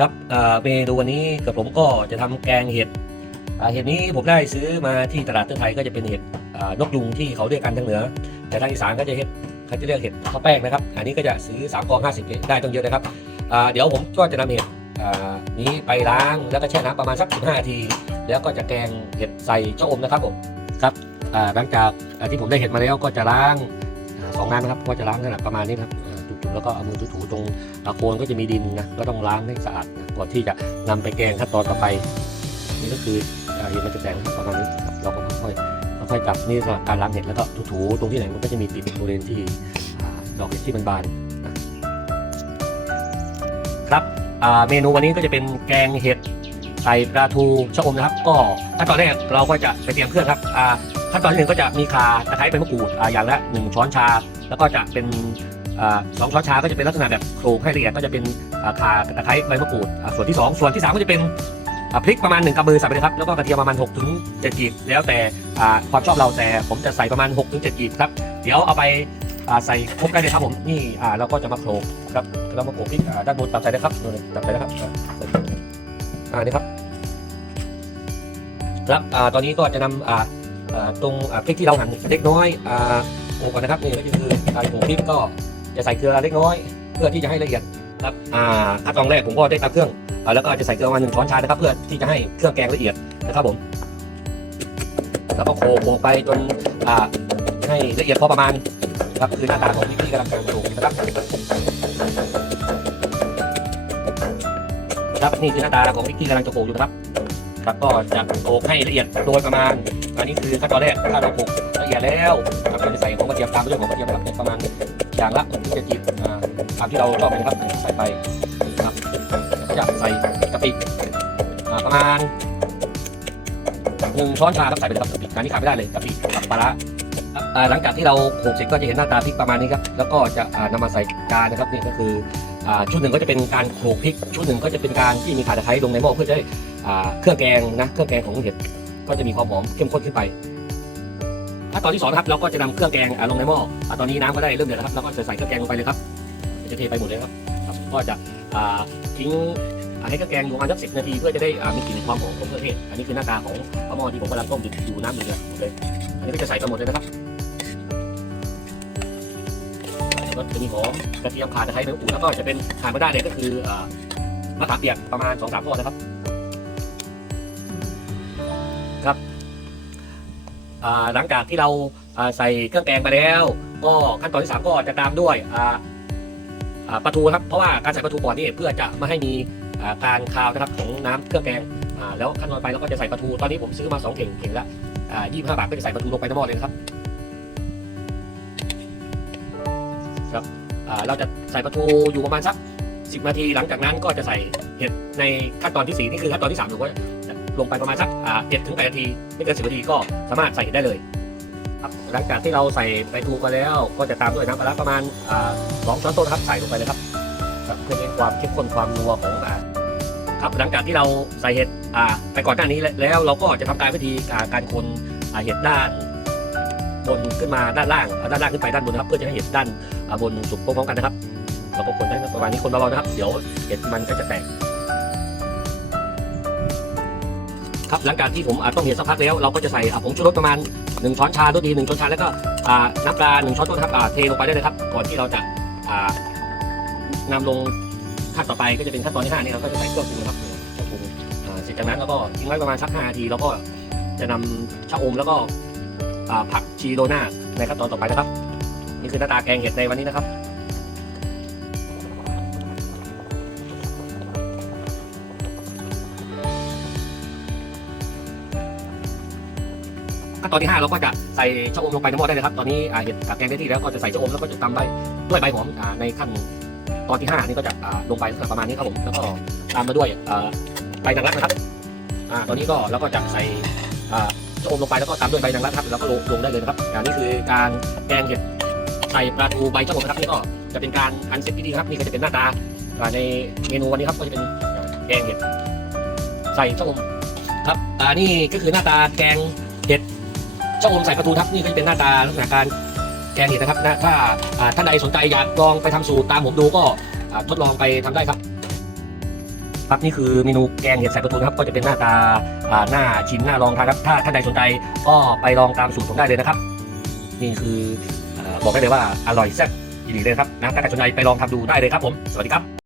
ครับเมนูวันนี้กับผมก็จะทำแกงเห็ดเห็ดนี้ผมได้ซื้อมาที่ตลาดเตอไทยก็จะเป็นเห็ดนกยุงที่เขาเรียกกันทางเหนือ แต่ทางอีสานก็จะเห็ดเขาจะเรียกเห็ดข้าวแป้งนะครับ อันนี้ก็จะซื้อ3กอง50ได้ต้องเยอะนะครับเดี๋ยวผมก็จะนำเห็ดนี้ไปล้างแล้วก็แช่น้ำประมาณสัก15นาที แล้วก็จะแกงเห็ดใส่เจ้าอมนะครับผมครับหลังจากที่ผมได้เห็ดมาแล้วก็จะล้างสองน้ำนะครับก็จะล้างขนาดประมาณนี้ครับ แล้วก็เอามือถูๆตรงอโคนก็จะมีดินนะก็ต้องล้างให้สะอาดนะก่อนที่จะนำไปแกงขั้นตอนต่อไป นี่ก็คือเห็ดมันจะแตกประมาณนี้ครับเราก็ค่อยๆค่อยๆจับนี่สำหรับการล้างเห็ดแล้วก็ถูๆตรงที่ไหนมันก็จะมีติดบริเวณที่ดอกเห็ดที่มันบานครับเมนูวันนี้ก็จะเป็นแกงเห็ดใส่ปลาทูชะอมนะครับ ก็ขั้นตอนแรกเราก็จะไปเตรียมเครื่องครับขั้นตอนที่หนึ่งก็จะมีข่าตะไคร้ใบมะกรูดออย่างละหนึ่งช้อนชา แล้วก็จะเป็น สองช้อนชาก็จะเป็นลักษณะแบบโขลกให้ละเอียดก็จะเป็นข่าตะไคร้ใบมะกรูดส่วนที่ 2 ส่วนที่ 3 ก็จะเป็นพริกประมาณ1กำมือใส่ไปเลยครับแล้วก็กระเทียมประมาณ6ถึง7กีบแล้วแต่ความชอบเราแต่ผมจะใส่ประมาณ6ถึง7กีบครับเดี๋ยวเอาไปใส่คลุกกันเลยครับผมนี่เราก็จะมาโขลกครับเรามาโขลกพริกด้านบนตับใส่ได้ครับนู่นเลยตับใส่ได้ครับอ่านี่ครับครับตอนนี้ก็จะนำอ่าตรงพริกที่เราหั่นเล็กน้อยโขลกก่อนนะครับนี่ก็คือการโขลกพริกก็ จะใส่เกลือเล็กน้อย เพื่อที่จะให้ละเอียดครับอ่าขั้นตอนแรกผมก็ได้ตามเครื่องแล้วก็จะใส่เกลือประมาณหนึ่งช้อนชานะครับ เพื่อที่จะให้เครื่องแกงละเอียดนะครับผมแล้วก็โขลกไปจนอ่าให้ละเอียดพอประมาณครับคือหน้าตาของพี่กำลังจะโขลกนะครับครับนี่คือหน้าตาของพริกที่กำลังจะโขลกอยู่นะครับครับก็จะโขลกให้ละเอียดโดยประมาณ อันนี้คือขั้นตอนแรกถ้าเราโขลกละเอียดแล้วเราจะใส่ของกระเทียมตามไปด้วยของกระเทียมนะครับประมาณ อย่างละถึงจะจิบตามที่เราชอบเลยนะครับใส่ไปนะครับแล้วก็จะใส่กะปิประมาณหนึ่งช้อนชาครับใส่ไปเลยครับกะปิการนี้ขาดไม่ได้เลยกะปิกับปลาร้าหลังจากที่เราโขลกเสร็จก็จะเห็นหน้าตาพริกประมาณนี้ครับแล้วก็จะอ่านำมาใส่จานนะครับนี่ก็คือชุดหนึ่งก็จะเป็นการโขลกพริก ชุดหนึ่งก็จะเป็นการที่มีข่าตะไคร้ลงในหม้อเพื่อจะได้เครื่องแกงนะเครื่องแกงของเห็ดก็จะมีความหอมเข้มข้นขึ้นไป ขั้นตอนที่สองนะครับเราก็จะนำเครื่องแกงลงในหม้อตอนนี้น้ำก็ได้เริ่มเดือดแล้วครับเราก็จะใส่เครื่องแกงลงไปเลยครับจะเทไปหมดเลยครับก็จะทิ้งให้เครื่องแกงอยู่ประมาณสักสิบนาทีเพื่อจะได้มีกลิ่นความหอมของเครื่องเทศอันนี้คือหน้าตาของข้าวหม้อที่ผมกำลังต้มอยู่น้ำเดือดหมดเลยอันนี้ก็จะใส่ไปหมดเลยนะครับก็จะมีหอมกระเทียมข่าตะไคร้ใบมะกรูดแล้วก็จะเป็นขาดไม่ได้เลยก็คือมะขามเปียกประมาณสองสามก้อนนะครับ หลังจากที่เราใส่เครื่องแกงไปแล้ว ก็ขั้นตอนที่ 3 ก็จะตามด้วยปลาทูครับเพราะว่าการใส่ปลาทูก่อนนี่เพื่อจะไม่ให้มีการคาวนะครับของน้ำเครื่องแกงแล้วขั้นตอนไปเราก็จะใส่ปลาทูตอนนี้ผมซื้อมา2เข่งเข่งละอ่า25บาทก็จะใส่ปลาทูลงไปในหม้อเลยนะครับครับเราจะใส่ปลาทูอยู่ประมาณสัก10นาทีหลังจากนั้นก็จะใส่เห็ดในขั้นตอนที่4นี่คือขั้นตอนที่3หรือว่า ลงไปประมาณสักอ่า7ถึง8นาที ไม่เกิน10นาทีก็สามารถใส่เห็ดได้เลยครับหลังจากที่เราใส่ใบทูไปแล้วก็จะตามด้วยน้ำปลาประมาณสองช้อนโต๊ะครับใส่ลงไปเลยครับเพื่อให้ความเข้มข้นความนัวของอ่าครับหลังจากที่เราใส่เห็ดอ่าไปก่อนหน้านี้แล้วเราก็จะทำการวิธีการคนเห็ดด้านบนขึ้นมาด้านล่างด้านล่างขึ้นไปด้านบนนะครับ เพื่อจะให้เห็ดด้านบนสุกพร้อมกันนะครับเราก็คนได้ประมาณนี้คนเบาๆนะครับ เดี๋ยวเห็ดมันก็จะแตก ครับหลังจากที่ผมต้มเห็ดสักพักแล้วเราก็จะใส่ผงชูรสประมาณ1ช้อนชาตัวดี1ช้อนชาแล้วก็น้ำปลา1ช้อนโต๊ะนครับเทลงไปได้เลยครับ ก่อนที่เราจะอ่านำลงขั้นต่อไปก็จะเป็นขั้นตอนที่5นี่เราก็จะใส่เครื่องปรุงนะครับเครื่องปรุงเสร็จจากนั้นเราก็ทิ้งไว้ประมาณสัก5นาทีแล้วก็จะนำชะอมแล้วก็ผักชีโรน่าในขั้นตอนต่อไปนะครับ นี่คือหน้าตาแกงเห็ดในวันนี้นะครับ ขั้นตอนที่ 5 เราก็จะใส่ชะอมลงไปในหม้อได้เลยครับ ตอนนี้เห็ดกับแกงได้ที่แล้วก็จะใส่ชะอมแล้วก็จะตำใบด้วยใบหอมในขั้นตอนที่ 5 นี่ก็จะลงไปประมาณนี้ครับผมแล้วก็ตามมาด้วยใบนางรักนะครับตอนนี้ก็เราก็จะใส่อ่าชะอมลงไปแล้วก็ตามด้วยใบนางรักครับแล้วก็ลงลงได้เลยนะครับอย่างนี้คือการแกงเห็ดใส่ปลาทูใบชะอมนะครับนี่ก็จะเป็นการอันเสร็จพิธีครับนี่ก็จะเป็นหน้าตาในเมนูวันนี้ครับก็จะเป็นแกงเห็ดใส่ชะอมครับอ่านี่ก็คือหน้าตาแกงเห็ด จ้าอมใส่ปลาทูครับนี่ก็จะเป็นหน้าตาลักษณะการแกงเห็ดนะครับนะถ้าท่านใดสนใจอยากลองไปทำสูตรตามผมดูก็ทดลองไปทำได้ครับครับนี่คือเมนูแกงเห็ดใส่ปลาทูนะครับก็จะเป็นหน้าตาหน้าชิมหน้าลองทานครับถ้าท่านใดสนใจก็ไปลองตามสูตรผมได้เลยนะครับ นี่คืออบอกได้เลยว่าอร่อยแซ่บอีกเลยนครับนะถ้าใครสนใจไปลองทำดูได้เลยครับผมสวัสดีครับ